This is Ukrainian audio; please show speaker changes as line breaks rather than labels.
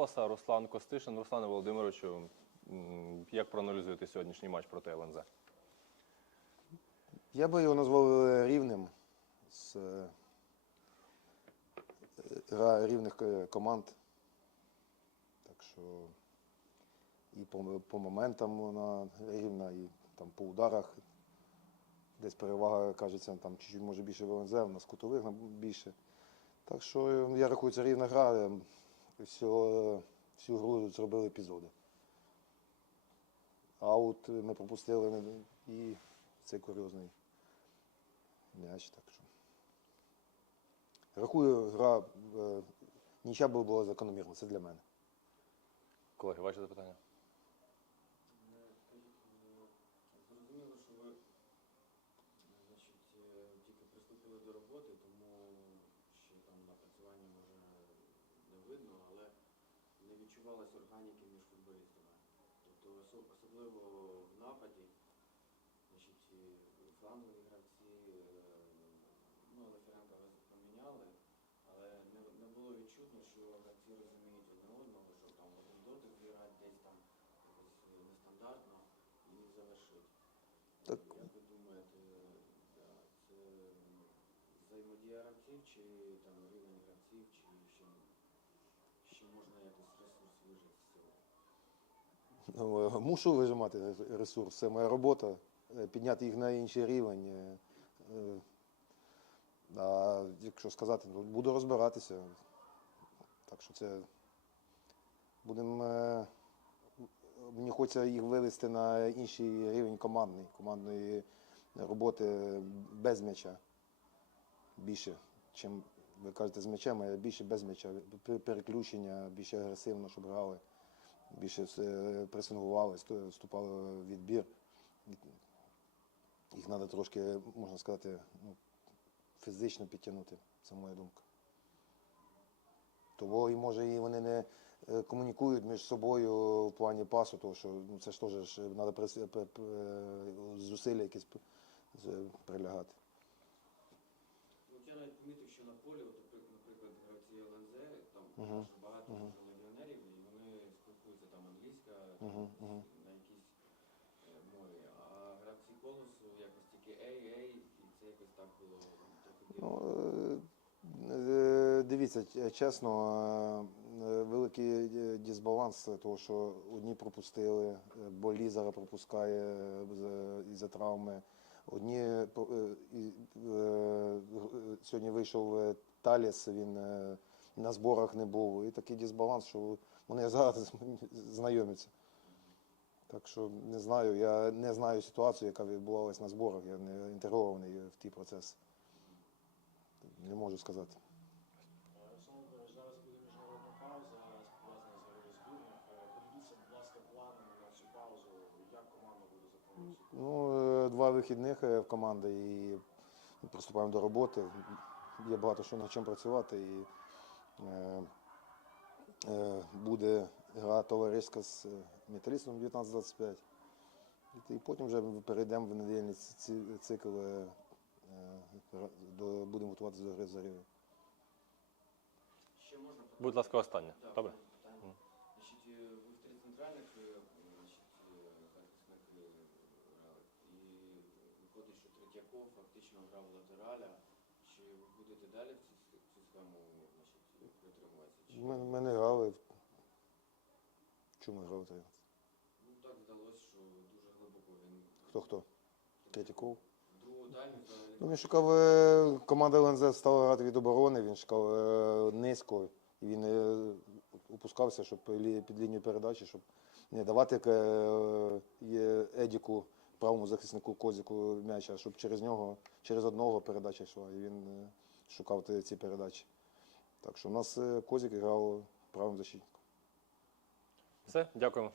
Колоса, Руслан Костишин. Руслане Володимировичу, як проаналізуєте сьогоднішній матч проти ЛНЗ?
Я би його назвав е, рівним з е, гра рівних е, команд. Так що і по, по моментам вона рівна, і там по ударах. Десь перевага, кажеться, там чуть-чуть може більше в ЛНЗ, у нас кутових більше. Так що я рахую, це рівна гра. Е, Всього, всю гру зробили епізоди. Аут ми пропустили і це курйозний м'яч. Так що. Рахую, гра нічого було закономірна, це для мене.
Колеги, ваші запитання?
Зрозуміло, що ви значить, е, тільки приступили до роботи, тому ще там напрацювання може не видно, але не відчувалось органіки між футболістами. Тобто особливо в нападі, значить, флангові гравці, е, ну, Лефіренка поміняли, але не, не було відчутно, що гравці розуміють одне одного, що там один дотик зіграти десь там якось нестандартно і завершить.
Так.
Як ви думаєте, да, це взаємодія гравців чи там рівень гравців, чи ще, ще можна якось ресурс вижити з цього?
Ну, е, Мушу вижимати ресурс, це моя робота, е, підняти їх на інший рівень. е. А якщо сказати, ну, буду розбиратися. Так що це будемо. Мені хочеться їх вивести на інший рівень командний, командної роботи без м'яча. Більше, чим ви кажете, з м'ячем, а більше без м'яча. Переключення, більше агресивно, щоб грали більше е, пресингували, вступали в відбір. Їх треба трошки, можна сказати, ну, фізично підтягнути, це моя думка. Того і може і вони не е, комунікують між собою в плані пасу, тому що ну, це ж теж треба пе- зусилля якісь прилягати.
Я навіть помітив, що на полі, от, наприклад, гравці ЛНЗ, там
Мгм.
дуже багато
Мгм.
дуже легіонерів, і вони спілкуються там англійська,
Мгм, мгм.
на якійсь е, мові. А гравці колосу якось тільки ей, ей, і це якось так було трохи дивно.
Ну, е, е, дивіться, ч- чесно, е, е, великий е, дисбаланс, того, що одні пропустили, е, бо Лізара пропускає е, з- із-за травми. Одні е, е, сьогодні вийшов е, Таліс, він на зборах не був. І такий дисбаланс, що вони зараз знайомляться. Так що не знаю, я не знаю ситуацію, яка відбувалась на зборах. Я не інтегрований в ті процеси. Не можу сказати. Ну, два вихідних е, в команди і приступаємо до роботи. Є багато що над чим працювати. І, е, е, буде гра товариська з металістом 19-25. І, потім вже перейдемо в недільний цикл. до, будемо готуватися до гри з Зарєю.
Ще можна
Будь ласка, останнє. Добре?
питання. Значить, е, ви в три центральних е, значить, е, захисники грали. І виходить, що Третьяков фактично грав латераля. Чи ви будете далі в цю, цю схему значить, притримуватися? Чи...
Ми, ми не грали. Чому ми грали? тоді?
Ну так здалося, що дуже глибоко він
Хто хто? Третьяков?
другу дальню взагалі.
Ну, він шукав, е, команда ЛНЗ стала грати від оборони, він шукав е, низько, і він е, опускався щоб лі- під лінію передачі, щоб не давати е, Едіку, правому захиснику Козіку м'яча, щоб через нього, через одного передача йшла, і він е, шукав ці передачі. Так що в нас е, Козік грав правим защитником.
Все, дякуємо.